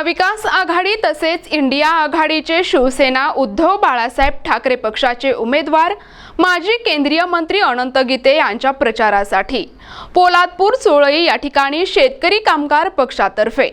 महाविकास आघाडी तसेच इंडिया आघाडीचे शिवसेना उद्धव बाळासाहेब ठाकरे पक्षाचे उमेदवार माजी केंद्रीय मंत्री अनंत गीते यांच्या प्रचारासाठी पोलादपूर चोळई या ठिकाणी शेतकरी कामगार पक्षातर्फे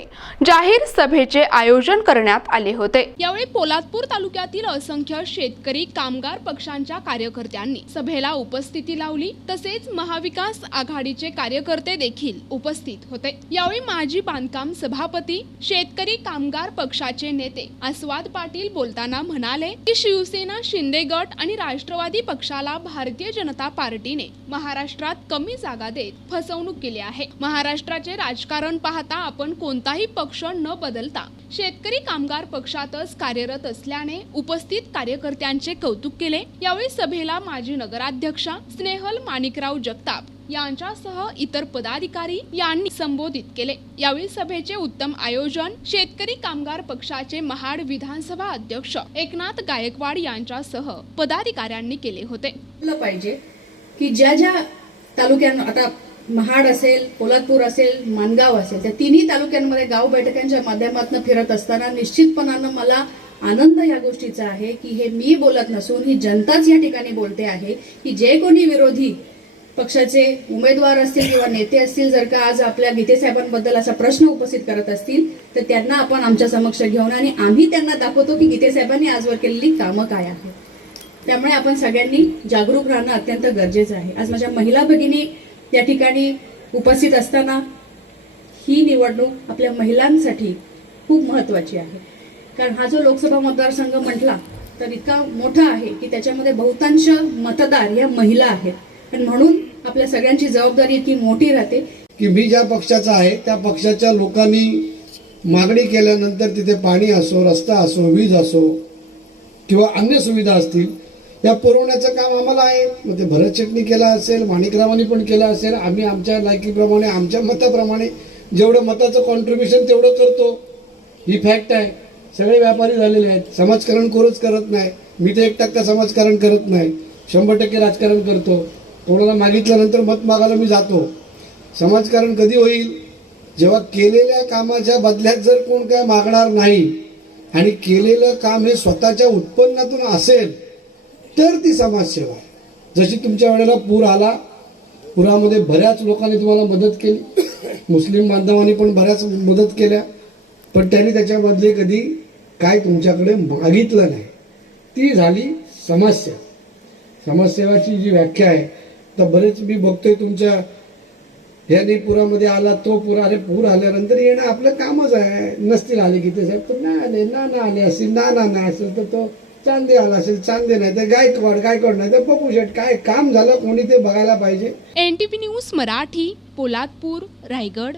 जाहीर सभेचे आयोजन करण्यात आले होते. यावेळी पोलादपूर तालुक्यातील असंख्य शेतकरी कामगार पक्षांच्या कार्यकर्त्यांनी सभेला उपस्थिती लावली. तसेच महाविकास आघाडीचे कार्यकर्ते देखील उपस्थित होते. यावेळी माजी बांधकाम सभापती शेतकरी कामगार पक्षाचे नेते आस्वाद पाटील बोलताना म्हणाले की शिवसेना शिंदे गट आणि राष्ट्रवादी पक्षाला भारतीय जनता पार्टीने महाराष्ट्रात कमी जागा देत फसवणूक केली आहे. महाराष्ट्राचे राजकारण पाहता आपण कोणताही पक्ष न बदलता शेतकरी कामगार पक्षातच कार्यरत असल्याने उपस्थित कार्यकर्त्यांचे कौतुक केले. यावेळी सभेला माजी नगराध्यक्षा स्नेहल माणिकराव जगताप यांच्यासह इतर पदाधिकारी यांनी संबोधित केले. यावेळी सभेचे उत्तम आयोजन शेतकरी कामगार पक्षाचे महाड विधानसभा अध्यक्ष एकनाथ गायकवाड यांच्यासह पदाधिकाऱ्यांनी केले होते. पाहिजे की ज्या ज्या तालुक्यांना आता महाड असेल पोलादपूर असेल मानगाव असेल त्या तिन्ही तालुक्यांमध्ये गाव बैठकांच्या माध्यमातून फिरत असताना निश्चितपणानं मला आनंद या गोष्टीचा आहे की हे मी बोलत नसून ही जनताच या ठिकाणी बोलते आहे की जे कोणी विरोधी पक्षाचे उमेदवार असतील किंवा नेते असतील जर का आज आपल्या गीतेसाहेबांबद्दल असा प्रश्न उपस्थित करत असतील तर त्यांना आपण आमच्या समक्ष घेऊन आणि आम्ही त्यांना दाखवतो की गीतेसाहेबांनी आजवर केलेली कामं काय आहेत. त्यामुळे आपण सगळ्यांनी जागरूक राहणं अत्यंत गरजेचं आहे. आज माझ्या महिला भगिनी या ठिकाणी उपस्थित असताना ही निवडणूक आपल्या महिलांसाठी खूप महत्त्वाची आहे. कारण हा जो लोकसभा मतदारसंघ म्हटला तर इतका मोठा आहे की त्याच्यामध्ये बहुतांश मतदार या महिला आहेत. आणि म्हणून आपल्या सगळ्यांची जबाबदारी इतकी मोठी राहते. की मी ज्या पक्षाचा आहे त्या पक्षाच्या लोकांनी मागणी केल्यानंतर तिथे पाणी असो रस्ता असो वीज असो किंवा अन्य सुविधा असतील या पुरवण्याचं काम आम्हाला आहे. मग ते भरत शेटणी केला असेल माणिकरावांनी पण केलं असेल आम्ही आमच्या लायकीप्रमाणे आमच्या मताप्रमाणे जेवढं मताचं कॉन्ट्रीब्युशन तेवढं करतो. ही फॅक्ट आहे. सगळे व्यापारी झालेले आहेत. समाजकारण कोणच करत नाही. मी तर एक टक्का समाजकारण करत नाही. शंभर टक्के राजकारण करतो. कोणाला मागितल्यानंतर मत मागायला मी जातो. समाजकारण कधी होईल? जेव्हा केलेल्या कामाच्या बदल्यात जर कोण काय मागणार नाही आणि केलेलं काम हे स्वतःच्या उत्पन्नातून असेल तर ती समाजसेवा आहे. जशी तुमच्या वेळेला पूर आला पुरामध्ये बऱ्याच लोकांनी तुम्हाला मदत केली. मुस्लिम बांधवांनी पण बऱ्याच मदत केल्या. पण त्यांनी त्याच्यामधले कधी काय तुमच्याकडे मागितलं नाही. ती झाली समाजसेवा. समाजसेवाची जी व्याख्या आहे तर बरेच मी बघतोय तुमच्या ह्याने पुरामध्ये आला तो पुरा अरे पूर आल्यानंतर येणं आपलं कामच आहे. नसतील आले की ते साहेब पण नाही आले ना ना आले असतील ना ना ना असेल तर तो चांदे आला असेल चांदे नाही तर गायकवाड गायकवाड नाही तर पप्पू शेट काय काम झालं कोणी ते बघायला पाहिजे? NTP news Marathi Poladpur Raigad.